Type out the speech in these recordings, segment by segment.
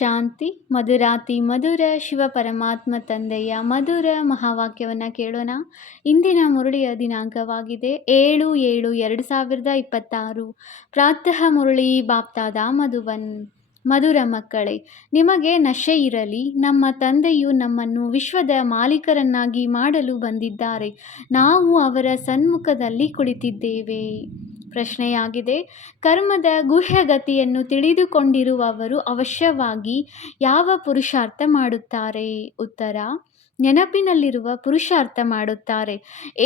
ಶಾಂತಿ. ಮಧುರಾತಿ ಮಧುರ ಶಿವ ಪರಮಾತ್ಮ ತಂದೆಯ ಮಧುರ ಮಹಾವಾಕ್ಯವನ್ನು ಕೇಳೋಣ. ಇಂದಿನ ಮುರಳಿಯ ದಿನಾಂಕವಾಗಿದೆ 7/7/2026. ಪ್ರಾತಃ ಮುರಳಿ ಬಾಪ್ತಾದ ಮಧುಬನ್. ಮಧುರ ಮಕ್ಕಳೇ, ನಿಮಗೆ ನಶೆ ಇರಲಿ. ನಮ್ಮ ತಂದೆಯು ನಮ್ಮನ್ನು ವಿಶ್ವದ ಮಾಲೀಕರನ್ನಾಗಿ ಮಾಡಲು ಬಂದಿದ್ದಾರೆ. ನಾವು ಅವರ ಸನ್ಮುಖದಲ್ಲಿ ಕುಳಿತಿದ್ದೇವೆ. ಪ್ರಶ್ನೆಯಾಗಿದೆ, ಕರ್ಮದ ಗುಹ್ಯಗತಿಯನ್ನು ತಿಳಿದುಕೊಂಡಿರುವವರು ಅವಶ್ಯವಾಗಿ ಯಾವ ಪುರುಷಾರ್ಥ ಮಾಡುತ್ತಾರೆ? ಉತ್ತರ, ನೆನಪಿನಲ್ಲಿರುವ ಪುರುಷಾರ್ಥ ಮಾಡುತ್ತಾರೆ.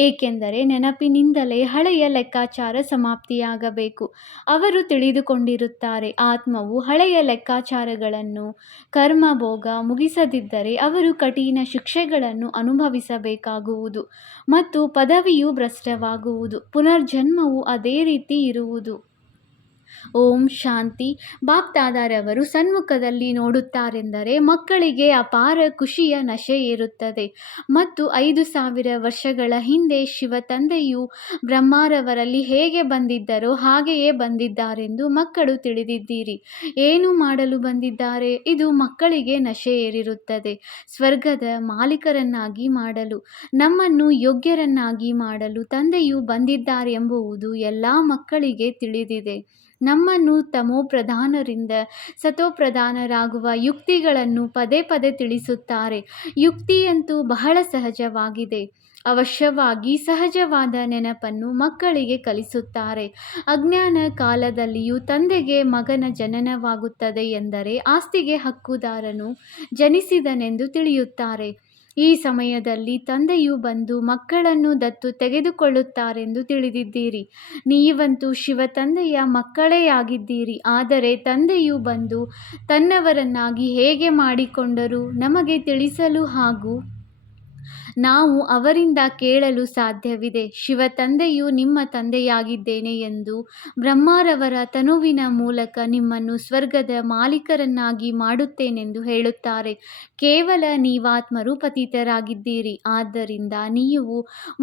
ಏಕೆಂದರೆ ನೆನಪಿನಿಂದಲೇ ಹಳೆಯ ಲೆಕ್ಕಾಚಾರ ಸಮಾಪ್ತಿಯಾಗಬೇಕು. ಅವರು ತಿಳಿದುಕೊಂಡಿರುತ್ತಾರೆ, ಆತ್ಮವು ಹಳೆಯ ಲೆಕ್ಕಾಚಾರಗಳನ್ನು ಕರ್ಮಭೋಗ ಮುಗಿಸದಿದ್ದರೆ ಅವರು ಕಠಿಣ ಶಿಕ್ಷೆಗಳನ್ನು ಅನುಭವಿಸಬೇಕಾಗುವುದು ಮತ್ತು ಪದವಿಯು ಭ್ರಷ್ಟವಾಗುವುದು. ಪುನರ್ಜನ್ಮವು ಅದೇ ರೀತಿ ಇರುವುದು. ಓಂ ಶಾಂತಿ. ಬಾಪ್ದಾದಾರವರು ಸನ್ಮುಖದಲ್ಲಿ ನೋಡುತ್ತಾರೆಂದರೆ ಮಕ್ಕಳಿಗೆ ಅಪಾರ ಖುಷಿಯ ನಶೆ ಏರುತ್ತದೆ ಮತ್ತು 5000 ವರ್ಷಗಳ ಹಿಂದೆ ಶಿವ ತಂದೆಯು ಬ್ರಹ್ಮರವರಲ್ಲಿ ಹೇಗೆ ಬಂದಿದ್ದರೋ ಹಾಗೆಯೇ ಬಂದಿದ್ದಾರೆಂದು ಮಕ್ಕಳು ತಿಳಿದಿದ್ದೀರಿ. ಏನು ಮಾಡಲು ಬಂದಿದ್ದಾರೆ? ಇದು ಮಕ್ಕಳಿಗೆ ನಶೆ ಏರಿರುತ್ತದೆ. ಸ್ವರ್ಗದ ಮಾಲೀಕರನ್ನಾಗಿ ಮಾಡಲು, ನಮ್ಮನ್ನು ಯೋಗ್ಯರನ್ನಾಗಿ ಮಾಡಲು ತಂದೆಯು ಬಂದಿದ್ದಾರೆಂಬುದು ಎಲ್ಲ ಮಕ್ಕಳಿಗೆ ತಿಳಿದಿದೆ. ನಮ್ಮನ್ನು ತಮೋಪ್ರಧಾನರಿಂದ ಸತೋಪ್ರಧಾನರಾಗುವ ಯುಕ್ತಿಗಳನ್ನು ಪದೇ ಪದೇ ತಿಳಿಸುತ್ತಾರೆ. ಯುಕ್ತಿಯಂತೂ ಬಹಳ ಸಹಜವಾಗಿದೆ. ಅವಶ್ಯವಾಗಿ ಸಹಜವಾದ ನೆನಪನ್ನು ಮಕ್ಕಳಿಗೆ ಕಲಿಸುತ್ತಾರೆ. ಅಜ್ಞಾನ ಕಾಲದಲ್ಲಿಯೂ ತಂದೆಗೆ ಮಗನ ಜನನವಾಗುತ್ತದೆ ಎಂದರೆ ಆಸ್ತಿಗೆ ಹಕ್ಕುದಾರನು ಜನಿಸಿದನೆಂದು ತಿಳಿಯುತ್ತಾರೆ. ಈ ಸಮಯದಲ್ಲಿ ತಂದೆಯು ಬಂದು ಮಕ್ಕಳನ್ನು ದತ್ತು ತೆಗೆದುಕೊಳ್ಳುತ್ತಾರೆಂದು ತಿಳಿದಿದ್ದೀರಿ. ನೀವಂತೂ ಶಿವ ತಂದೆಯ ಮಕ್ಕಳೇ ಆಗಿದ್ದೀರಿ. ಆದರೆ ತಂದೆಯು ಬಂದು ತನ್ನವರನ್ನಾಗಿ ಹೇಗೆ ಮಾಡಿಕೊಂಡರು ನಮಗೆ ತಿಳಿಸಲು ಹಾಗೂ ನಾವು ಅವರಿಂದ ಕೇಳಲು ಸಾಧ್ಯವಿದೆ. ಶಿವ ತಂದೆಯು ನಿಮ್ಮ ತಂದೆಯಾಗಿದ್ದೇನೆ ಎಂದು ಬ್ರಹ್ಮರವರ ತನುವಿನ ಮೂಲಕ ನಿಮ್ಮನ್ನು ಸ್ವರ್ಗದ ಮಾಲೀಕರನ್ನಾಗಿ ಮಾಡುತ್ತೇನೆಂದು ಹೇಳುತ್ತಾರೆ. ಕೇವಲ ನೀವಾತ್ಮರು ಪತಿತರಾಗಿದ್ದೀರಿ. ಆದ್ದರಿಂದ ನೀವು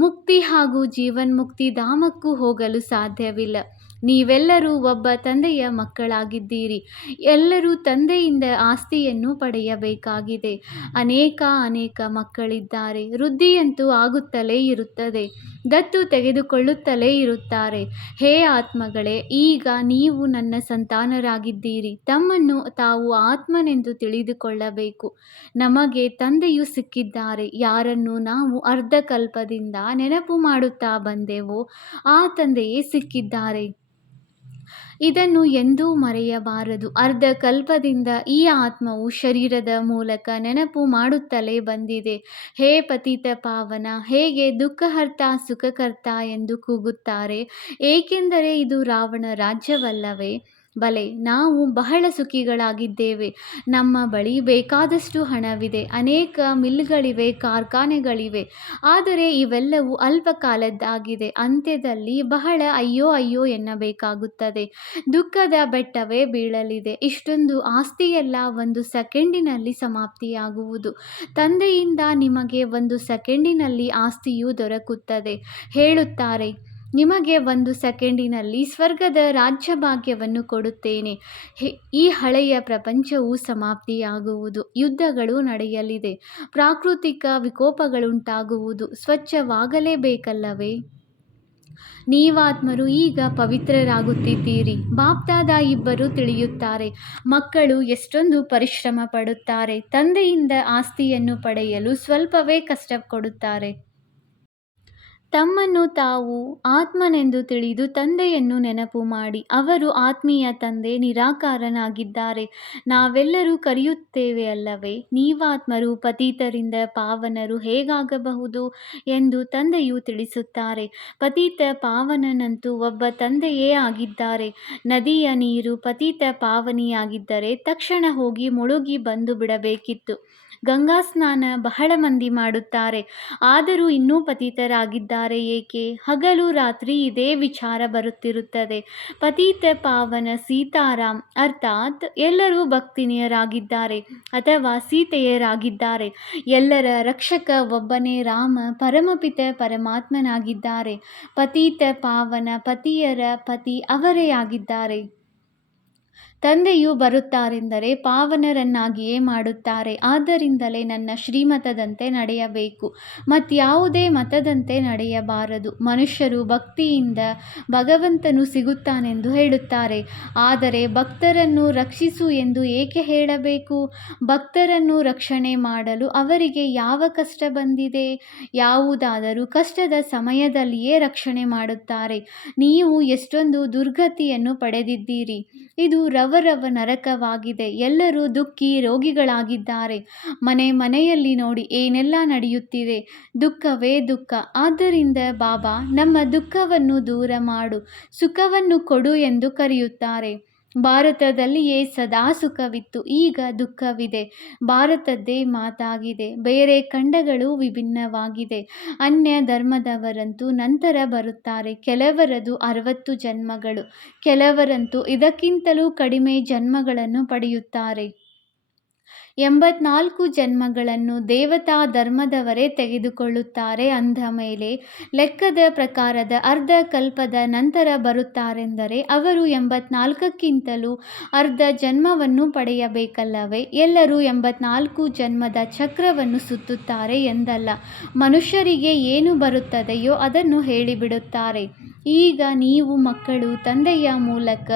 ಮುಕ್ತಿ ಹಾಗೂ ಜೀವನ್ಮುಕ್ತಿ ಧಾಮಕ್ಕೂ ಹೋಗಲು ಸಾಧ್ಯವಿಲ್ಲ. ನೀವೆಲ್ಲರೂ ಒಬ್ಬ ತಂದೆಯ ಮಕ್ಕಳಾಗಿದ್ದೀರಿ. ಎಲ್ಲರೂ ತಂದೆಯಿಂದ ಆಸ್ತಿಯನ್ನು ಪಡೆಯಬೇಕಾಗಿದೆ. ಅನೇಕ ಮಕ್ಕಳಿದ್ದಾರೆ. ವೃದ್ಧಿಯಂತೂ ಆಗುತ್ತಲೇ ಇರುತ್ತದೆ. ದತ್ತು ತೆಗೆದುಕೊಳ್ಳುತ್ತಲೇ ಇರುತ್ತಾರೆ. ಹೇ ಆತ್ಮಗಳೇ, ಈಗ ನೀವು ನನ್ನ ಸಂತಾನರಾಗಿದ್ದೀರಿ. ತಮ್ಮನ್ನು ತಾವು ಆತ್ಮನೆಂದು ತಿಳಿದುಕೊಳ್ಳಬೇಕು. ನಮಗೆ ತಂದೆಯು ಸಿಕ್ಕಿದ್ದಾರೆ. ಯಾರನ್ನು ನಾವು ಅರ್ಧಕಲ್ಪದಿಂದ ನೆನಪು ಮಾಡುತ್ತಾ ಬಂದೆವೋ ಆ ತಂದೆಯೇ ಸಿಕ್ಕಿದ್ದಾರೆ. ಇದನ್ನು ಎಂದೂ ಮರೆಯಬಾರದು. ಅರ್ಧಕಲ್ಪದಿಂದ ಈ ಆತ್ಮವು ಶರೀರದ ಮೂಲಕ ನೆನಪು ಮಾಡುತ್ತಲೇ ಬಂದಿದೆ. ಹೇ ಪತಿತ ಪಾವನ, ಹೇಗೆ ದುಃಖಹರ್ತ ಸುಖಕರ್ತ ಎಂದು ಕೂಗುತ್ತಾರೆ. ಏಕೆಂದರೆ ಇದು ರಾವಣ ರಾಜ್ಯವಲ್ಲವೇ? ಬಲೆ, ನಾವು ಬಹಳ ಸುಖಿಗಳಾಗಿದ್ದೇವೆ. ನಮ್ಮ ಬಳಿ ಬೇಕಾದಷ್ಟು ಹಣವಿದೆ. ಅನೇಕ ಮಿಲ್ಗಳಿವೆ, ಕಾರ್ಖಾನೆಗಳಿವೆ. ಆದರೆ ಇವೆಲ್ಲವೂ ಅಲ್ಪ ಕಾಲದ್ದಾಗಿದೆ. ಅಂತ್ಯದಲ್ಲಿ ಬಹಳ ಅಯ್ಯೋ ಎನ್ನಬೇಕಾಗುತ್ತದೆ. ದುಃಖದ ಬೆಟ್ಟವೇ ಬೀಳಲಿದೆ. ಇಷ್ಟೊಂದು ಆಸ್ತಿಯೆಲ್ಲ 1 ಸೆಕೆಂಡಿನಲ್ಲಿ ಸಮಾಪ್ತಿಯಾಗುವುದು. ತಂದೆಯಿಂದ ನಿಮಗೆ 1 ಸೆಕೆಂಡಿನಲ್ಲಿ ಆಸ್ತಿಯು ದೊರಕುತ್ತದೆ. ಹೇಳುತ್ತಾರೆ, ನಿಮಗೆ 1 ಸೆಕೆಂಡಿನಲ್ಲಿ ಸ್ವರ್ಗದ ರಾಜ್ಯಭಾಗ್ಯವನ್ನು ಕೊಡುತ್ತೇನೆ. ಈ ಹಳೆಯ ಪ್ರಪಂಚವು ಸಮಾಪ್ತಿಯಾಗುವುದು. ಯುದ್ಧಗಳು ನಡೆಯಲಿದೆ. ಪ್ರಾಕೃತಿಕ ವಿಕೋಪಗಳುಂಟಾಗುವುದು. ಸ್ವಚ್ಛವಾಗಲೇಬೇಕಲ್ಲವೇ? ನೀವಾತ್ಮರು ಈಗ ಪವಿತ್ರರಾಗುತ್ತಿದ್ದೀರಿ. ಬಾಪ್ದಾದ ಇಬ್ಬರು ತಿಳಿಯುತ್ತಾರೆ. ಮಕ್ಕಳು ಎಷ್ಟೊಂದು ಪರಿಶ್ರಮ ಪಡುತ್ತಾರೆ. ತಂದೆಯಿಂದ ಆಸ್ತಿಯನ್ನು ಪಡೆಯಲು ಸ್ವಲ್ಪವೇ ಕಷ್ಟ ಕೊಡುತ್ತಾರೆ. ತಮ್ಮನ್ನು ತಾವು ಆತ್ಮನೆಂದು ತಿಳಿದು ತಂದೆಯನ್ನು ನೆನಪು ಮಾಡಿ. ಅವರು ಆತ್ಮೀಯ ತಂದೆ ನಿರಾಕಾರನಾಗಿದ್ದಾರೆ. ನಾವೆಲ್ಲರೂ ಕರೆಯುತ್ತೇವೆ ಅಲ್ಲವೇ? ನೀವಾತ್ಮರು ಪತಿತರಿಂದ ಪಾವನರು ಹೇಗಾಗಬಹುದು ಎಂದು ತಂದೆಯು ತಿಳಿಸುತ್ತಾರೆ. ಪತಿತ ಪಾವನನಂತೂ ಒಬ್ಬ ತಂದೆಯೇ ಆಗಿದ್ದಾರೆ. ನದಿಯ ನೀರು ಪತಿತ ಪಾವನಿಯಾಗಿದ್ದರೆ ತಕ್ಷಣ ಹೋಗಿ ಮುಳುಗಿ ಬಂದು ಬಿಡಬೇಕಿತ್ತು. ಗಂಗಾ ಸ್ನಾನ ಬಹಳ ಮಂದಿ ಮಾಡುತ್ತಾರೆ. ಆದರೂ ಇನ್ನೂ ಪತಿತರಾಗಿದ್ದಾರೆ ಏಕೆ? ಹಗಲು ರಾತ್ರಿ ಇದೇ ವಿಚಾರ ಬರುತ್ತಿರುತ್ತದೆ. ಪತಿತ ಪಾವನ ಸೀತಾರಾಮ್ ಅರ್ಥಾತ್ ಎಲ್ಲರೂ ಭಕ್ತಿನಿಯರಾಗಿದ್ದಾರೆ ಅಥವಾ ಸೀತೆಯರಾಗಿದ್ದಾರೆ. ಎಲ್ಲರ ರಕ್ಷಕ ಒಬ್ಬನೇ ರಾಮ ಪರಮಪಿತ ಪರಮಾತ್ಮನಾಗಿದ್ದಾರೆ. ಪತಿತ ಪಾವನ ಪತಿಯರ ಪತಿ ಅವರೇ ಆಗಿದ್ದಾರೆ. ತಂದೆಯು ಬರುತ್ತಾರೆಂದರೆ ಪಾವನರನ್ನಾಗಿಯೇ ಮಾಡುತ್ತಾರೆ. ಆದ್ದರಿಂದಲೇ ನನ್ನ ಶ್ರೀಮತದಂತೆ ನಡೆಯಬೇಕು, ಮತ್ಯಾವುದೇ ಮತದಂತೆ ನಡೆಯಬಾರದು. ಮನುಷ್ಯರು ಭಕ್ತಿಯಿಂದ ಭಗವಂತನು ಸಿಗುತ್ತಾನೆಂದು ಹೇಳುತ್ತಾರೆ, ಆದರೆ ಭಕ್ತರನ್ನು ರಕ್ಷಿಸು ಎಂದು ಏಕೆ ಹೇಳಬೇಕು? ಭಕ್ತರನ್ನು ರಕ್ಷಣೆ ಮಾಡಲು ಅವರಿಗೆ ಯಾವ ಕಷ್ಟ ಬಂದಿದೆ? ಯಾವುದಾದರೂ ಕಷ್ಟದ ಸಮಯದಲ್ಲಿಯೇ ರಕ್ಷಣೆ ಮಾಡುತ್ತಾರೆ. ನೀವು ಎಷ್ಟೊಂದು ದುರ್ಗತಿಯನ್ನು ಪಡೆದಿದ್ದೀರಿ. ಇದು ರವರವ ನರಕವಾಗಿದೆ. ಎಲ್ಲರೂ ದುಃಖಿ ರೋಗಿಗಳಾಗಿದ್ದಾರೆ. ಮನೆ ಮನೆಯಲ್ಲಿ ನೋಡಿ ಏನೆಲ್ಲ ನಡೆಯುತ್ತಿದೆ. ದುಃಖವೇ ದುಃಖ. ಆದ್ದರಿಂದ ಬಾಬಾ ನಮ್ಮ ದುಃಖವನ್ನು ದೂರ ಮಾಡು, ಸುಖವನ್ನು ಕೊಡು ಎಂದು ಕರೆಯುತ್ತಾರೆ. ಭಾರತದಲ್ಲಿಯೇ ಸದಾ ಸುಖವಿತ್ತು, ಈಗ ದುಃಖವಿದೆ. ಭಾರತದ್ದೇ ಮಾತಾಗಿದೆ. ಬೇರೆ ಖಂಡಗಳು ವಿಭಿನ್ನವಾಗಿದೆ. ಅನ್ಯ ಧರ್ಮದವರಂತೂ ನಂತರ ಬರುತ್ತಾರೆ. ಕೆಲವರದು 60 ಜನ್ಮಗಳು, ಕೆಲವರಂತೂ ಇದಕ್ಕಿಂತಲೂ ಕಡಿಮೆ ಜನ್ಮಗಳನ್ನು ಪಡೆಯುತ್ತಾರೆ. 84 ಜನ್ಮಗಳನ್ನು ದೇವತಾ ಧರ್ಮದವರೇ ತೆಗೆದುಕೊಳ್ಳುತ್ತಾರೆ. ಅಂದ ಮೇಲೆ ಲೆಕ್ಕದ ಪ್ರಕಾರದ ಅರ್ಧ ಕಲ್ಪದ ನಂತರ ಬರುತ್ತಾರೆಂದರೆ ಅವರು 84ಕ್ಕಿಂತಲೂ ಅರ್ಧ ಜನ್ಮವನ್ನು ಪಡೆಯಬೇಕಲ್ಲವೇ? ಎಲ್ಲರೂ 84 ಜನ್ಮದ ಚಕ್ರವನ್ನು ಸುತ್ತುತ್ತಾರೆ ಎಂದಲ್ಲ. ಮನುಷ್ಯರಿಗೆ ಏನು ಬರುತ್ತದೆಯೋ ಅದನ್ನು ಹೇಳಿಬಿಡುತ್ತಾರೆ. ಈಗ ನೀವು ಮಕ್ಕಳು ತಂದೆಯ ಮೂಲಕ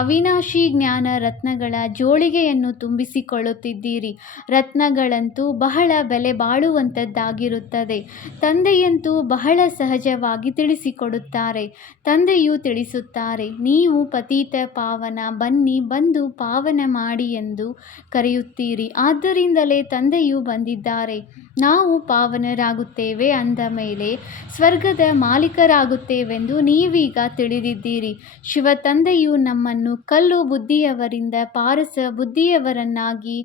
ಅವಿನಾಶಿ ಜ್ಞಾನ ರತ್ನಗಳ ಜೋಳಿಗೆಯನ್ನು ತುಂಬಿಸಿಕೊಳ್ಳುತ್ತಿದ್ದೀರಿ. ರತ್ನಗಳಂತೂ ಬಹಳ ಬೆಲೆ ಬಾಳುವಂಥದ್ದಾಗಿರುತ್ತದೆ. ತಂದೆಯಂತೂ ಬಹಳ ಸಹಜವಾಗಿ ತಿಳಿಸಿಕೊಡುತ್ತಾರೆ. ತಂದೆಯು ತಿಳಿಸುತ್ತಾರೆ, ನೀವು ಪತೀತ ಪಾವನ, ಬನ್ನಿ ಬಂದು ಪಾವನ ಮಾಡಿ ಎಂದು ಕರೆಯುತ್ತೀರಿ. ಆದ್ದರಿಂದಲೇ ತಂದೆಯು ಬಂದಿದ್ದಾರೆ. ನಾವು ಪಾವನರಾಗುತ್ತೇವೆ ಅಂದ ಮೇಲೆ ಸ್ವರ್ಗದ ಮಾಲೀಕರಾಗುತ್ತೇವೆಂದು ನೀವೀಗ ತಿಳಿದಿದ್ದೀರಿ. ಶಿವ ತಂದೆಯು ನಮ್ಮನ್ನು ಕಲ್ಲು ಬುದ್ಧಿಯವರಿಂದ ಪಾರಸ ಬುದ್ಧಿಯವರನ್ನಾಗಿ,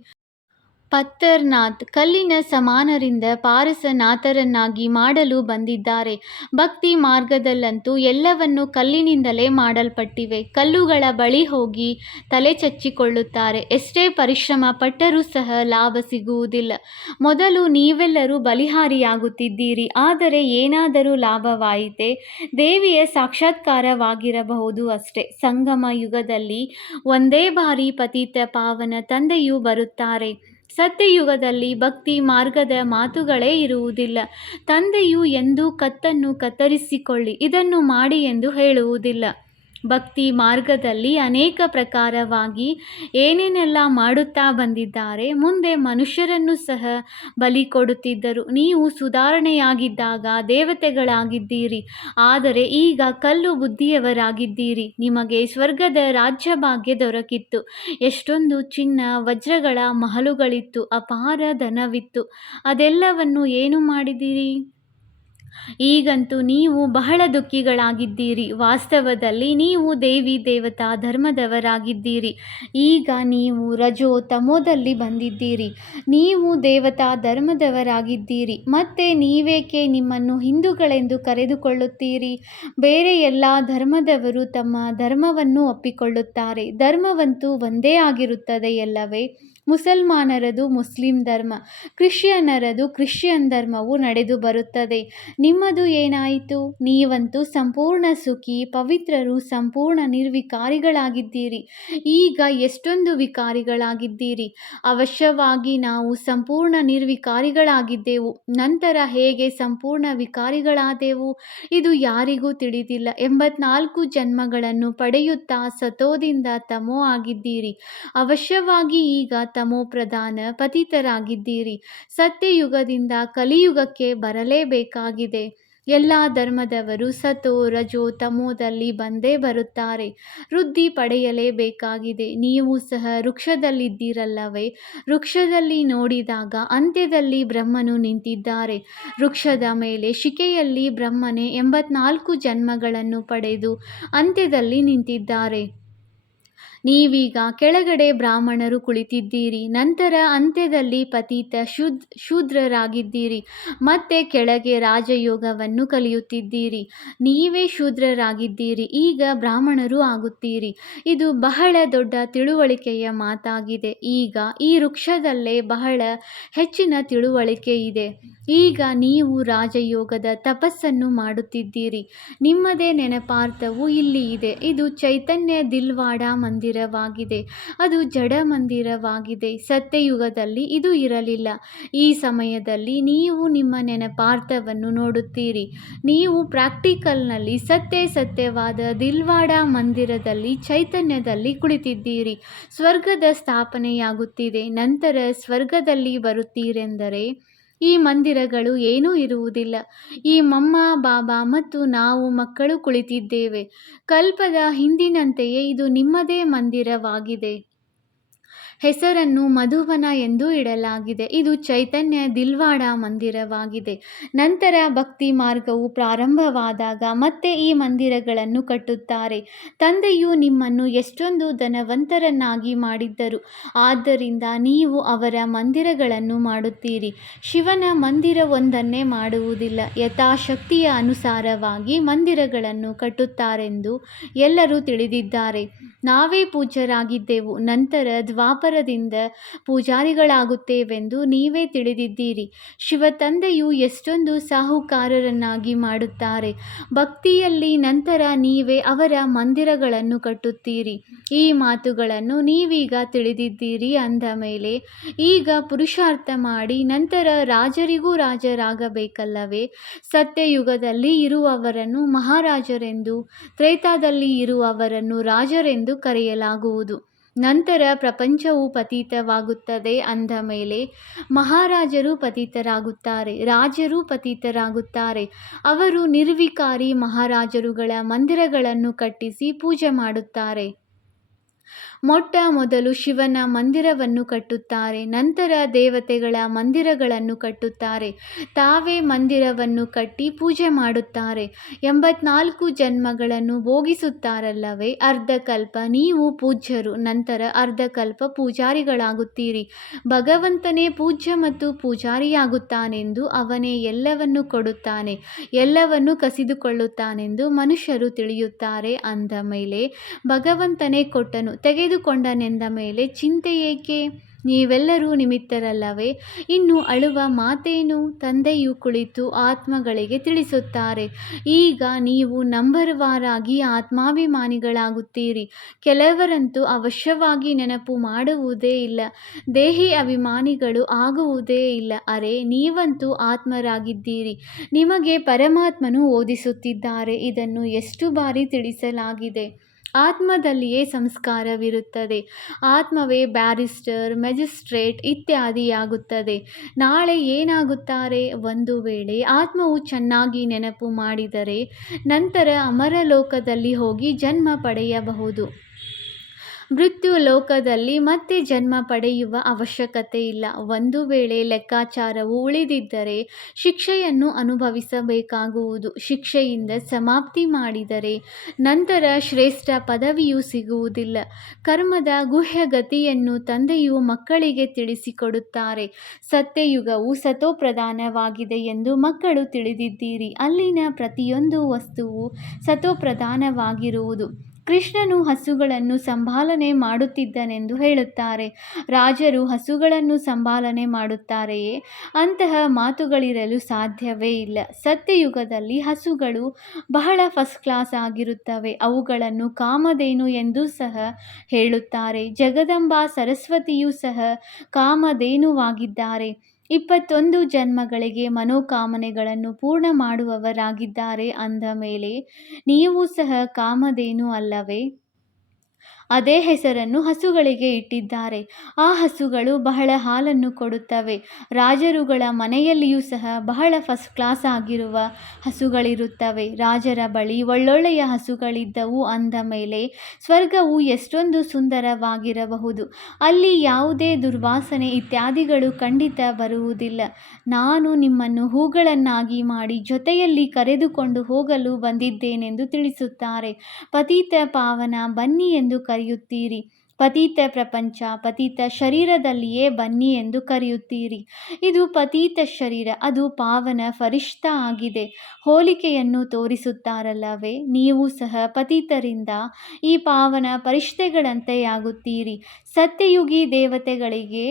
ಪತ್ತರ್ನಾಥ್ ಕಲ್ಲಿನ ಸಮಾನರಿಂದ ಪಾರಸನಾಥರನ್ನಾಗಿ ಮಾಡಲು ಬಂದಿದ್ದಾರೆ. ಭಕ್ತಿ ಮಾರ್ಗದಲ್ಲಂತೂ ಎಲ್ಲವನ್ನೂ ಕಲ್ಲಿನಿಂದಲೇ ಮಾಡಲ್ಪಟ್ಟಿವೆ. ಕಲ್ಲುಗಳ ಬಳಿ ಹೋಗಿ ತಲೆ ಚಚ್ಚಿಕೊಳ್ಳುತ್ತಾರೆ. ಎಷ್ಟೇ ಪರಿಶ್ರಮ ಪಟ್ಟರೂ ಸಹ ಲಾಭ ಸಿಗುವುದಿಲ್ಲ. ಮೊದಲು ನೀವೆಲ್ಲರೂ ಬಲಿಹಾರಿಯಾಗುತ್ತಿದ್ದೀರಿ, ಆದರೆ ಏನಾದರೂ ಲಾಭವಾಯಿತೆ? ದೇವಿಯ ಸಾಕ್ಷಾತ್ಕಾರವಾಗಿರಬಹುದು ಅಷ್ಟೇ. ಸಂಗಮ ಯುಗದಲ್ಲಿ ಒಂದೇ ಬಾರಿ ಪತಿತ ಪಾವನ ತಂದೆಯು ಬರುತ್ತಾರೆ. ಸತ್ಯಯುಗದಲ್ಲಿ ಭಕ್ತಿ ಮಾರ್ಗದ ಮಾತುಗಳೇ ಇರುವುದಿಲ್ಲ. ತಂದೆಯು ಎಂದೂ ಕತ್ತನ್ನು ಕತ್ತರಿಸಿಕೊಳ್ಳಿ, ಇದನ್ನು ಮಾಡಿ ಎಂದು ಹೇಳುವುದಿಲ್ಲ. ಭಕ್ತಿ ಮಾರ್ಗದಲ್ಲಿ ಅನೇಕ ಪ್ರಕಾರವಾಗಿ ಏನೇನೆಲ್ಲ ಮಾಡುತ್ತಾ ಬಂದಿದ್ದಾರೆ. ಮುಂದೆ ಮನುಷ್ಯರನ್ನು ಸಹ ಬಲಿ ಕೊಡುತ್ತಿದ್ದರು. ನೀವು ಸುಧಾರಣೆಯಾಗಿದ್ದಾಗ ದೇವತೆಗಳಾಗಿದ್ದೀರಿ, ಆದರೆ ಈಗ ಕಲ್ಲು ಬುದ್ಧಿಯವರಾಗಿದ್ದೀರಿ. ನಿಮಗೆ ಸ್ವರ್ಗದ ರಾಜ್ಯಭಾಗ್ಯ ದೊರಕಿತ್ತು. ಎಷ್ಟೊಂದು ಚಿನ್ನ ವಜ್ರಗಳ ಮಹಲುಗಳಿತ್ತು, ಅಪಾರ ಧನವಿತ್ತು. ಅದೆಲ್ಲವನ್ನು ಏನು ಮಾಡಿದಿರಿ? ಈಗಂತೂ ನೀವು ಬಹಳ ದುಃಖಿಗಳಾಗಿದ್ದೀರಿ. ವಾಸ್ತವದಲ್ಲಿ ನೀವು ದೇವಿ ದೇವತಾ ಧರ್ಮದವರಾಗಿದ್ದೀರಿ. ಈಗ ನೀವು ರಜೋ ತಮೋದಲ್ಲಿ ಬಂದಿದ್ದೀರಿ. ನೀವು ದೇವತಾ ಧರ್ಮದವರಾಗಿದ್ದೀರಿ. ಮತ್ತೆ ನೀವೇಕೆ ನಿಮ್ಮನ್ನು ಹಿಂದೂಗಳೆಂದು ಕರೆದುಕೊಳ್ಳುತ್ತೀರಿ? ಬೇರೆ ಎಲ್ಲ ಧರ್ಮದವರು ತಮ್ಮ ಧರ್ಮವನ್ನು ಒಪ್ಪಿಕೊಳ್ಳುತ್ತಾರೆ. ಧರ್ಮವಂತೂ ಒಂದೇ ಆಗಿರುತ್ತದೆಯಲ್ಲವೇ? ಮುಸಲ್ಮಾನರದು ಮುಸ್ಲಿಂ ಧರ್ಮ, ಕ್ರಿಶ್ಚಿಯನ್ನರದು ಕ್ರಿಶ್ಚಿಯನ್ ಧರ್ಮವು ನಡೆದು ಬರುತ್ತದೆ. ನಿಮ್ಮದು ಏನಾಯಿತು? ನೀವಂತೂ ಸಂಪೂರ್ಣ ಸುಖಿ, ಪವಿತ್ರರು, ಸಂಪೂರ್ಣ ನಿರ್ವಿಕಾರಿಗಳಾಗಿದ್ದೀರಿ. ಈಗ ಎಷ್ಟೊಂದು ವಿಕಾರಿಗಳಾಗಿದ್ದೀರಿ. ಅವಶ್ಯವಾಗಿ ನಾವು ಸಂಪೂರ್ಣ ನಿರ್ವಿಕಾರಿಗಳಾಗಿದ್ದೆವು, ನಂತರ ಹೇಗೆ ಸಂಪೂರ್ಣ ವಿಕಾರಿಗಳಾದೆವು? ಇದು ಯಾರಿಗೂ ತಿಳಿದಿಲ್ಲ. 84 ಜನ್ಮಗಳನ್ನು ಪಡೆಯುತ್ತಾ ಸತೋದಿಂದ ತಮೋ ಆಗಿದ್ದೀರಿ. ಅವಶ್ಯವಾಗಿ ಈಗ ತಮೋ ಪ್ರಧಾನ ಪತಿತರಾಗಿದ್ದೀರಿ. ಸತ್ಯಯುಗದಿಂದ ಕಲಿಯುಗಕ್ಕೆ ಬರಲೇಬೇಕಾಗಿದೆ. ಎಲ್ಲ ಧರ್ಮದವರು ಸತೋ ರಜೋ ತಮೋದಲ್ಲಿ ಬಂದೇ ಬರುತ್ತಾರೆ. ವೃದ್ಧಿ ಪಡೆಯಲೇಬೇಕಾಗಿದೆ. ನೀವು ಸಹ ವೃಕ್ಷದಲ್ಲಿದ್ದೀರಲ್ಲವೇ? ವೃಕ್ಷದಲ್ಲಿ ನೋಡಿದಾಗ ಅಂತ್ಯದಲ್ಲಿ ಬ್ರಹ್ಮನು ನಿಂತಿದ್ದಾರೆ. ವೃಕ್ಷದ ಮೇಲೆ ಶಿಖೆಯಲ್ಲಿ ಬ್ರಹ್ಮನೇ 84 ಜನ್ಮಗಳನ್ನು ಪಡೆದು ಅಂತ್ಯದಲ್ಲಿ ನಿಂತಿದ್ದಾರೆ. ನೀವೀಗ ಕೆಳಗಡೆ ಬ್ರಾಹ್ಮಣರು ಕುಳಿತಿದ್ದೀರಿ. ನಂತರ ಅಂತ್ಯದಲ್ಲಿ ಪತಿತ ಶೂದ್ರರಾಗಿದ್ದೀರಿ. ಮತ್ತೆ ಕೆಳಗೆ ರಾಜಯೋಗವನ್ನು ಕಲಿಯುತ್ತಿದ್ದೀರಿ. ನೀವೇ ಶೂದ್ರರಾಗಿದ್ದೀರಿ, ಈಗ ಬ್ರಾಹ್ಮಣರು ಆಗುತ್ತೀರಿ. ಇದು ಬಹಳ ದೊಡ್ಡ ತಿಳುವಳಿಕೆಯ ಮಾತಾಗಿದೆ. ಈಗ ಈ ವೃಕ್ಷದಲ್ಲೇ ಬಹಳ ಹೆಚ್ಚಿನ ತಿಳುವಳಿಕೆ ಇದೆ. ಈಗ ನೀವು ರಾಜಯೋಗದ ತಪಸ್ಸನ್ನು ಮಾಡುತ್ತಿದ್ದೀರಿ. ನಿಮ್ಮದೇ ನೆನಪಾರ್ಥವು ಇಲ್ಲಿ ಇದೆ. ಇದು ಚೈತನ್ಯ ದಿಲ್ವಾಡ ಮಂದಿರ ಮಂದಿರವಾಗಿದೆ. ಅದು ಜಡ ಮಂದಿರವಾಗಿದೆ. ಸತ್ಯಯುಗದಲ್ಲಿ ಇದು ಇರಲಿಲ್ಲ. ಈ ಸಮಯದಲ್ಲಿ ನೀವು ನಿಮ್ಮ ನೆನಪಾರ್ಥವನ್ನು ನೋಡುತ್ತೀರಿ. ನೀವು ಪ್ರಾಕ್ಟಿಕಲ್ನಲ್ಲಿ ಸತ್ಯವಾದ ದಿಲ್ವಾಡ ಮಂದಿರದಲ್ಲಿ ಚೈತನ್ಯದಲ್ಲಿ ಕುಳಿತಿದ್ದೀರಿ. ಸ್ವರ್ಗದ ಸ್ಥಾಪನೆಯಾಗುತ್ತಿದೆ. ನಂತರ ಸ್ವರ್ಗದಲ್ಲಿ ಬರುತ್ತೀರೆಂದರೆ ಈ ಮಂದಿರಗಳು ಏನೂ ಇರುವುದಿಲ್ಲ. ಈ ಮಮ್ಮ, ಬಾಬಾ ಮತ್ತು ನಾವು ಮಕ್ಕಳು ಕುಳಿತಿದ್ದೇವೆ. ಕಲ್ಪದ ಹಿಂದಿನಂತೆಯೇ ಇದು ನಿಮ್ಮದೇ ಮಂದಿರವಾಗಿದೆ. ಹೆಸರನ್ನು ಮಧುವನ ಎಂದು ಇಡಲಾಗಿದೆ. ಇದು ಚೈತನ್ಯ ದಿಲ್ವಾಡ ಮಂದಿರವಾಗಿದೆ. ನಂತರ ಭಕ್ತಿ ಮಾರ್ಗವು ಪ್ರಾರಂಭವಾದಾಗ ಮತ್ತೆ ಈ ಮಂದಿರಗಳನ್ನು ಕಟ್ಟುತ್ತಾರೆ. ತಂದೆಯು ನಿಮ್ಮನ್ನು ಎಷ್ಟೊಂದು ಧನವಂತರನ್ನಾಗಿ ಮಾಡಿದ್ದರು. ಆದ್ದರಿಂದ ನೀವು ಅವರ ಮಂದಿರಗಳನ್ನು ಮಾಡುತ್ತೀರಿ. ಶಿವನ ಮಂದಿರವೊಂದನ್ನೇ ಮಾಡುವುದಿಲ್ಲ. ಯಥಾಶಕ್ತಿಯ ಅನುಸಾರವಾಗಿ ಮಂದಿರಗಳನ್ನು ಕಟ್ಟುತ್ತಾರೆಂದು ಎಲ್ಲರೂ ತಿಳಿದಿದ್ದಾರೆ. ನಾವೇ ಪೂಜ್ಯರಾಗಿದ್ದೆವು. ನಂತರ ದ್ವಾಪರದಿಂದ ಪೂಜಾರಿಗಳಾಗುತ್ತೇವೆಂದು ನೀವೇ ತಿಳಿದಿದ್ದೀರಿ. ಶಿವ ತಂದೆಯು ಎಷ್ಟೊಂದು ಸಾಹುಕಾರರನ್ನಾಗಿ ಮಾಡುತ್ತಾರೆ. ಭಕ್ತಿಯಲ್ಲಿ ನಂತರ ನೀವೇ ಅವರ ಮಂದಿರಗಳನ್ನು ಕಟ್ಟುತ್ತೀರಿ. ಈ ಮಾತುಗಳನ್ನು ನೀವೀಗ ತಿಳಿದಿದ್ದೀರಿ ಅಂದ ಮೇಲೆ ಈಗ ಪುರುಷಾರ್ಥ ಮಾಡಿ ನಂತರ ರಾಜರಿಗೂ ರಾಜರಾಗಬೇಕಲ್ಲವೇ? ಸತ್ಯಯುಗದಲ್ಲಿ ಇರುವವರನ್ನು ಮಹಾರಾಜರೆಂದು, ತ್ರೇತಾದಲ್ಲಿ ಇರುವವರನ್ನು ರಾಜರೆಂದು ಕರೆಯಲಾಗುವುದು. ನಂತರ ಪ್ರಪಂಚವು ಪತಿತವಾಗುತ್ತದೆ ಅಂದ ಮೇಲೆ ಮಹಾರಾಜರು ಪತಿತರಾಗುತ್ತಾರೆ, ರಾಜರು ಪತಿತರಾಗುತ್ತಾರೆ. ಅವರು ನಿರ್ವಿಕಾರಿ ಮಹಾರಾಜರುಗಳ ಮಂದಿರಗಳನ್ನು ಕಟ್ಟಿಸಿ ಪೂಜೆ ಮಾಡುತ್ತಾರೆ. ಮೊಟ್ಟ ಮೊದಲು ಶಿವನ ಮಂದಿರವನ್ನು ಕಟ್ಟುತ್ತಾರೆ. ನಂತರ ದೇವತೆಗಳ ಮಂದಿರಗಳನ್ನು ಕಟ್ಟುತ್ತಾರೆ. ತಾವೇ ಮಂದಿರವನ್ನು ಕಟ್ಟಿ ಪೂಜೆ ಮಾಡುತ್ತಾರೆ. 84 ಜನ್ಮಗಳನ್ನು ಭೋಗಿಸುತ್ತಾರಲ್ಲವೇ? ಅರ್ಧಕಲ್ಪ ನೀವು ಪೂಜ್ಯರು, ನಂತರ ಅರ್ಧಕಲ್ಪ ಪೂಜಾರಿಗಳಾಗುತ್ತೀರಿ. ಭಗವಂತನೇ ಪೂಜ್ಯ ಮತ್ತು ಪೂಜಾರಿಯಾಗುತ್ತಾನೆಂದು, ಅವನೇ ಎಲ್ಲವನ್ನು ಕೊಡುತ್ತಾನೆ, ಎಲ್ಲವನ್ನು ಕಸಿದುಕೊಳ್ಳುತ್ತಾನೆಂದು ಮನುಷ್ಯರು ತಿಳಿಯುತ್ತಾರೆ ಅಂದ ಮೇಲೆ ಭಗವಂತನೇ ಕೊಟ್ಟನು, ತೆಗೆದುಕೊಂಡನೆಂದ ಮೇಲೆ ಚಿಂತೆ ಏಕೆ? ನೀವೆಲ್ಲರೂ ನಿಮಿತ್ತರಲ್ಲವೇ? ಇನ್ನು ಅಳುವ ಮಾತೇನು? ತಂದೆಯು ಕುಳಿತು ಆತ್ಮಗಳಿಗೆ ತಿಳಿಸುತ್ತಾರೆ. ಈಗ ನೀವು ನಂಬರ್ವಾರಾಗಿ ಆತ್ಮಾಭಿಮಾನಿಗಳಾಗುತ್ತೀರಿ. ಕೆಲವರಂತೂ ಅವಶ್ಯವಾಗಿ ನೆನಪು ಮಾಡುವುದೇ ಇಲ್ಲ, ದೇಹಿ ಅಭಿಮಾನಿಗಳು ಆಗುವುದೇ ಇಲ್ಲ. ಅರೆ, ನೀವಂತೂ ಆತ್ಮರಾಗಿದ್ದೀರಿ. ನಿಮಗೆ ಪರಮಾತ್ಮನು ಓದಿಸುತ್ತಿದ್ದಾರೆ. ಇದನ್ನು ಎಷ್ಟು ಬಾರಿ ತಿಳಿಸಲಾಗಿದೆ. ಆತ್ಮದಲ್ಲಿಯೇ ಸಂಸ್ಕಾರವಿರುತ್ತದೆ. ಆತ್ಮವೇ ಬ್ಯಾರಿಸ್ಟರ್, ಮ್ಯಾಜಿಸ್ಟ್ರೇಟ್ ಇತ್ಯಾದಿಯಾಗುತ್ತದೆ. ನಾಳೆ ಏನಾಗುತ್ತಾರೆ? ಒಂದು ವೇಳೆ ಆತ್ಮವು ಚೆನ್ನಾಗಿ ನೆನಪು ಮಾಡಿದರೆ ನಂತರ ಅಮರಲೋಕದಲ್ಲಿ ಹೋಗಿ ಜನ್ಮ ಪಡೆಯಬಹುದು. ಮೃತ್ಯು ಲೋಕದಲ್ಲಿ ಮತ್ತೆ ಜನ್ಮ ಪಡೆಯುವ ಅವಶ್ಯಕತೆ ಇಲ್ಲ. ಒಂದು ವೇಳೆ ಲೆಕ್ಕಾಚಾರವು ಉಳಿದಿದ್ದರೆ ಶಿಕ್ಷೆಯನ್ನು ಅನುಭವಿಸಬೇಕಾಗುವುದು. ಶಿಕ್ಷೆಯಿಂದ ಸಮಾಪ್ತಿ ಮಾಡಿದರೆ ನಂತರ ಶ್ರೇಷ್ಠ ಪದವಿಯೂ ಸಿಗುವುದಿಲ್ಲ. ಕರ್ಮದ ಗುಹ್ಯಗತಿಯನ್ನು ತಂದೆಯು ಮಕ್ಕಳಿಗೆ ತಿಳಿಸಿಕೊಡುತ್ತಾರೆ. ಸತ್ಯಯುಗವು ಸತೋಪ್ರಧಾನವಾಗಿದೆ ಎಂದು ಮಕ್ಕಳು ತಿಳಿದಿದ್ದೀರಿ. ಅಲ್ಲಿನ ಪ್ರತಿಯೊಂದು ವಸ್ತುವು ಸತೋಪ್ರಧಾನವಾಗಿರುವುದು. ಕೃಷ್ಣನು ಹಸುಗಳನ್ನು ಸಂಭಾಲನೆ ಮಾಡುತ್ತಿದ್ದನೆಂದು ಹೇಳುತ್ತಾರೆ. ರಾಜರು ಹಸುಗಳನ್ನು ಸಂಭಾಲನೆ ಮಾಡುತ್ತಾರೆಯೇ? ಅಂತಹ ಮಾತುಗಳಿರಲು ಸಾಧ್ಯವೇ ಇಲ್ಲ. ಸತ್ಯಯುಗದಲ್ಲಿ ಹಸುಗಳು ಬಹಳ ಫಸ್ಟ್ ಕ್ಲಾಸ್ ಆಗಿರುತ್ತವೆ. ಅವುಗಳನ್ನು ಕಾಮಧೇನು ಎಂದು ಸಹ ಹೇಳುತ್ತಾರೆ. ಜಗದಂಬಾ ಸರಸ್ವತಿಯೂ ಸಹ ಕಾಮಧೇನುವಾಗಿದ್ದಾರೆ. 21 ಜನ್ಮಗಳಿಗೆ ಮನೋಕಾಮನೆಗಳನ್ನು ಪೂರ್ಣ ಮಾಡುವವರಾಗಿದ್ದಾರೆ ಅಂದ ಮೇಲೆ ನೀವು ಸಹ ಕಾಮಧೇನು ಅಲ್ಲವೇ? ಅದೇ ಹೆಸರನ್ನು ಹಸುಗಳಿಗೆ ಇಟ್ಟಿದ್ದಾರೆ. ಆ ಹಸುಗಳು ಬಹಳ ಹಾಲನ್ನು ಕೊಡುತ್ತವೆ. ರಾಜರುಗಳ ಮನೆಯಲ್ಲಿಯೂ ಸಹ ಬಹಳ ಫಸ್ಟ್ ಕ್ಲಾಸ್ ಆಗಿರುವ ಹಸುಗಳಿರುತ್ತವೆ. ರಾಜರ ಬಳಿ ಒಳ್ಳೊಳ್ಳೆಯ ಹಸುಗಳಿದ್ದವು ಅಂದ ಮೇಲೆ ಸ್ವರ್ಗವು ಎಷ್ಟೊಂದು ಸುಂದರವಾಗಿರಬಹುದು. ಅಲ್ಲಿ ಯಾವುದೇ ದುರ್ವಾಸನೆ ಇತ್ಯಾದಿಗಳು ಖಂಡಿತ ಬರುವುದಿಲ್ಲ. ನಾನು ನಿಮ್ಮನ್ನು ಹೂಗಳನ್ನಾಗಿ ಮಾಡಿ ಜೊತೆಯಲ್ಲಿ ಕರೆದುಕೊಂಡು ಹೋಗಲು ಬಂದಿದ್ದೇನೆಂದು ತಿಳಿಸುತ್ತಾರೆ. ಪತಿತ ಪಾವನ ಬನ್ನಿ ಎಂದು ಕರೆಯುತ್ತೀರಿ. ಪತಿತ ಪ್ರಪಂಚ, ಪತಿತ ಶರೀರದಲ್ಲಿಯೇ ಬನ್ನಿ ಎಂದು ಕರೆಯುತ್ತೀರಿ. ಇದು ಪತಿತ ಶರೀರ, ಅದು ಪಾವನ ಫರಿಷ್ಠಾ ಆಗಿದೆ. ಹೋಲಿಕೆಯನ್ನು ತೋರಿಸುತ್ತಾರಲ್ಲವೇ? ನೀವು ಸಹ ಪತಿತರಿಂದ ಈ ಪಾವನ ಫರಿಷ್ಠೆಗಳಂತೆಯಾಗುತ್ತೀರಿ. ಸತ್ಯಯುಗಿ ದೇವತೆಗಳಿಗೆ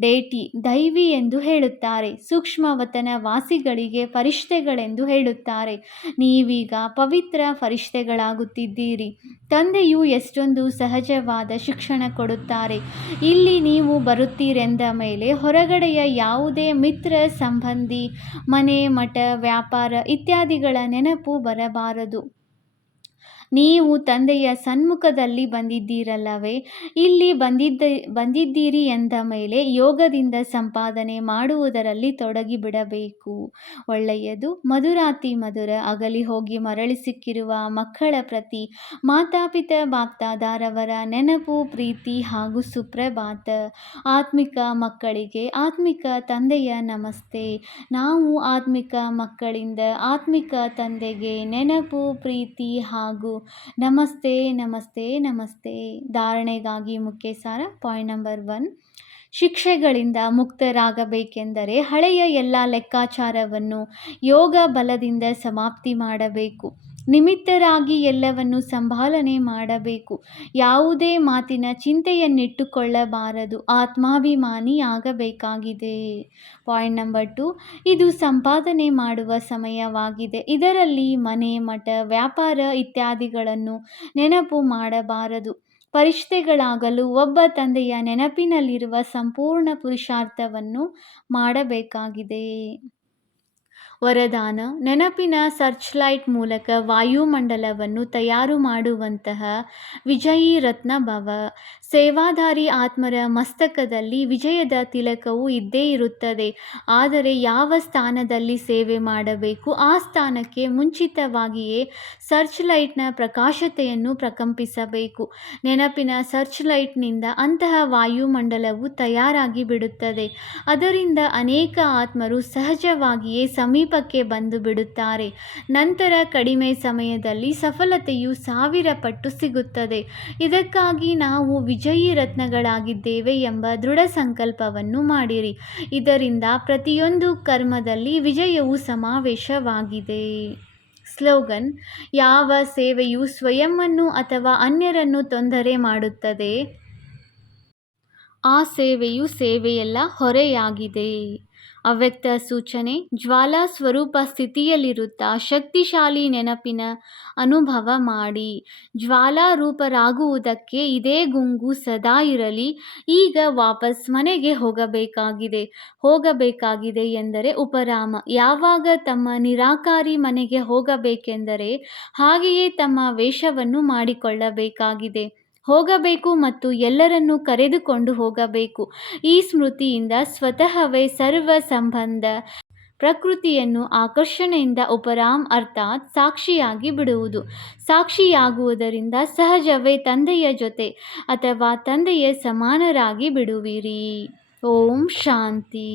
ಡೇಟಿ ದೈವಿ ಎಂದು ಹೇಳುತ್ತಾರೆ. ಸೂಕ್ಷ್ಮವತನ ವಾಸಿಗಳಿಗೆ ಫರಿಷ್ಠೆಗಳೆಂದು ಹೇಳುತ್ತಾರೆ. ನೀವೀಗ ಪವಿತ್ರ ಫರಿಷ್ಠೆಗಳಾಗುತ್ತಿದ್ದೀರಿ. ತಂದೆಯು ಎಷ್ಟೊಂದು ಸಹಜವಾದ ಶಿಕ್ಷಣ ಕೊಡುತ್ತಾರೆ. ಇಲ್ಲಿ ನೀವು ಬರುತ್ತೀರೆಂದ ಮೇಲೆ ಹೊರಗಡೆಯ ಯಾವುದೇ ಮಿತ್ರ, ಸಂಬಂಧಿ, ಮನೆ, ಮಠ, ವ್ಯಾಪಾರ ಇತ್ಯಾದಿಗಳ ನೆನಪು ಬರಬಾರದು. ನೀವು ತಂದೆಯ ಸನ್ಮುಖದಲ್ಲಿ ಬಂದಿದ್ದೀರಲ್ಲವೇ? ಇಲ್ಲಿ ಬಂದಿದ್ದೀರಿ ಎಂದ ಮೇಲೆ ಯೋಗದಿಂದ ಸಂಪಾದನೆ ಮಾಡುವುದರಲ್ಲಿ ತೊಡಗಿಬಿಡಬೇಕು. ಒಳ್ಳೆಯದು. ಮಧುರಾತಿ ಮಧುರ ಅಗಲಿ ಹೋಗಿ ಮರಳಿ ಸಿಕ್ಕಿರುವ ಮಕ್ಕಳ ಪ್ರತಿ ಮಾತಾಪಿತಾ ಬಾಪ್ದಾದಾರವರ ನೆನಪು, ಪ್ರೀತಿ ಹಾಗೂ ಸುಪ್ರಭಾತ. ಆತ್ಮಿಕ ಮಕ್ಕಳಿಗೆ ಆತ್ಮಿಕ ತಂದೆಯ ನಮಸ್ತೆ. ನಾವು ಆತ್ಮಿಕ ಮಕ್ಕಳಿಂದ ಆತ್ಮಿಕ ತಂದೆಗೆ ನೆನಪು, ಪ್ರೀತಿ ಹಾಗೂ ನಮಸ್ತೆ ನಮಸ್ತೆ ನಮಸ್ತೆ. ಧಾರಣೆಗಾಗಿ ಮುಖ್ಯ ಸಾರ. ಪಾಯಿಂಟ್ ನಂಬರ್ 1, ಶಿಕ್ಷೆಗಳಿಂದ ಮುಕ್ತರಾಗಬೇಕೆಂದರೆ ಹಳೆಯ ಎಲ್ಲ ಲೆಕ್ಕಾಚಾರವನ್ನು ಯೋಗ ಬಲದಿಂದ ಸಮಾಪ್ತಿ ಮಾಡಬೇಕು. ನಿಮಿತ್ತರಾಗಿ ಎಲ್ಲವನ್ನು ಸಂಭಾಲನೆ ಮಾಡಬೇಕು. ಯಾವುದೇ ಮಾತಿನ ಚಿಂತೆಯನ್ನಿಟ್ಟುಕೊಳ್ಳಬಾರದು. ಆತ್ಮಾಭಿಮಾನಿಯಾಗಬೇಕಾಗಿದೆ. ಪಾಯಿಂಟ್ ನಂಬರ್ 2, ಇದು ಸಂಪಾದನೆ ಮಾಡುವ ಸಮಯವಾಗಿದೆ. ಇದರಲ್ಲಿ ಮನೆ, ಮಠ, ವ್ಯಾಪಾರ ಇತ್ಯಾದಿಗಳನ್ನು ನೆನಪು ಮಾಡಬಾರದು. ಫರಿಷ್ಠೆಗಳಾಗಲು ಒಬ್ಬ ತಂದೆಯ ನೆನಪಿನಲ್ಲಿರುವ ಸಂಪೂರ್ಣ ಪುರುಷಾರ್ಥವನ್ನು ಮಾಡಬೇಕಾಗಿದೆ. ವರದಾನ: ನೆನಪಿನ ಸರ್ಚ್ಲೈಟ್ ಮೂಲಕ ವಾಯುಮಂಡಲವನ್ನು ತಯಾರು ಮಾಡುವಂತಹ ವಿಜಯೀ ರತ್ನ ಭವ. ಸೇವಾಧಾರಿ ಆತ್ಮರ ಮಸ್ತಕದಲ್ಲಿ ವಿಜಯದ ತಿಲಕವು ಇದ್ದೇ ಇರುತ್ತದೆ. ಆದರೆ ಯಾವ ಸ್ಥಾನದಲ್ಲಿ ಸೇವೆ ಮಾಡಬೇಕು ಆ ಸ್ಥಾನಕ್ಕೆ ಮುಂಚಿತವಾಗಿಯೇ ಸರ್ಚ್ಲೈಟ್ನ ಪ್ರಕಾಶತೆಯನ್ನು ಪ್ರಕಂಪಿಸಬೇಕು. ನೆನಪಿನ ಸರ್ಚ್ಲೈಟ್ನಿಂದ ಅಂತಹ ವಾಯುಮಂಡಲವು ತಯಾರಾಗಿ ಬಿಡುತ್ತದೆ. ಅದರಿಂದ ಅನೇಕ ಆತ್ಮರು ಸಹಜವಾಗಿಯೇ ಸಮೀಪಕ್ಕೆ ಬಂದು ಬಿಡುತ್ತಾರೆ. ನಂತರ ಕಡಿಮೆ ಸಮಯದಲ್ಲಿ ಸಫಲತೆಯು 1000 ಪಟ್ಟು ಸಿಗುತ್ತದೆ. ಇದಕ್ಕಾಗಿ ನಾವು ವಿಜಯೀ ರತ್ನಗಳಾಗಿದ್ದೇವೆ ಎಂಬ ದೃಢ ಸಂಕಲ್ಪವನ್ನು ಮಾಡಿರಿ. ಇದರಿಂದ ಪ್ರತಿಯೊಂದು ಕರ್ಮದಲ್ಲಿ ವಿಜಯವು ಸಮಾವೇಶವಾಗಿದೆ. ಸ್ಲೋಗನ್: ಯಾವ ಸೇವೆಯು ಸ್ವಯಂವನ್ನು ಅಥವಾ ಅನ್ಯರನ್ನು ತೊಂದರೆ ಮಾಡುತ್ತದೆ ಆ ಸೇವೆಯು ಸೇವೆಯಲ್ಲ, ಹೊರೆಯಾಗಿದೆ. ಅವ್ಯಕ್ತ ಸೂಚನೆ: ಜ್ವಾಲಾ ಸ್ವರೂಪ ಸ್ಥಿತಿಯಲ್ಲಿರುತ್ತಾ ಶಕ್ತಿಶಾಲಿ ನೆನಪಿನ ಅನುಭವ ಮಾಡಿ. ಜ್ವಾಲಾರೂಪರಾಗುವುದಕ್ಕೆ ಇದೇ ಗುಂಗು ಸದಾ ಇರಲಿ. ಈಗ ವಾಪಸ್ ಮನೆಗೆ ಹೋಗಬೇಕಾಗಿದೆ ಎಂದರೆ ಉಪರಾಮ. ಯಾವಾಗ ತಮ್ಮ ನಿರಾಕಾರಿ ಮನೆಗೆ ಹೋಗಬೇಕೆಂದರೆ ಹಾಗೆಯೇ ತಮ್ಮ ವೇಷವನ್ನು ಮಾಡಿಕೊಳ್ಳಬೇಕಾಗಿದೆ. ಹೋಗಬೇಕು ಮತ್ತು ಎಲ್ಲರನ್ನೂ ಕರೆದುಕೊಂಡು ಹೋಗಬೇಕು. ಈ ಸ್ಮೃತಿಯಿಂದ ಸ್ವತಃವೇ ಸರ್ವ ಸಂಬಂಧ ಪ್ರಕೃತಿಯನ್ನು ಆಕರ್ಷಣೆಯಿಂದ ಉಪರಾಮ್ ಅರ್ಥಾತ್ ಸಾಕ್ಷಿಯಾಗಿ ಬಿಡುವುದು. ಸಾಕ್ಷಿಯಾಗುವುದರಿಂದ ಸಹಜವೇ ತಂದೆಯ ಜೊತೆ ಅಥವಾ ತಂದೆಯ ಸಮಾನರಾಗಿ ಬಿಡುವಿರಿ. ಓಂ ಶಾಂತಿ.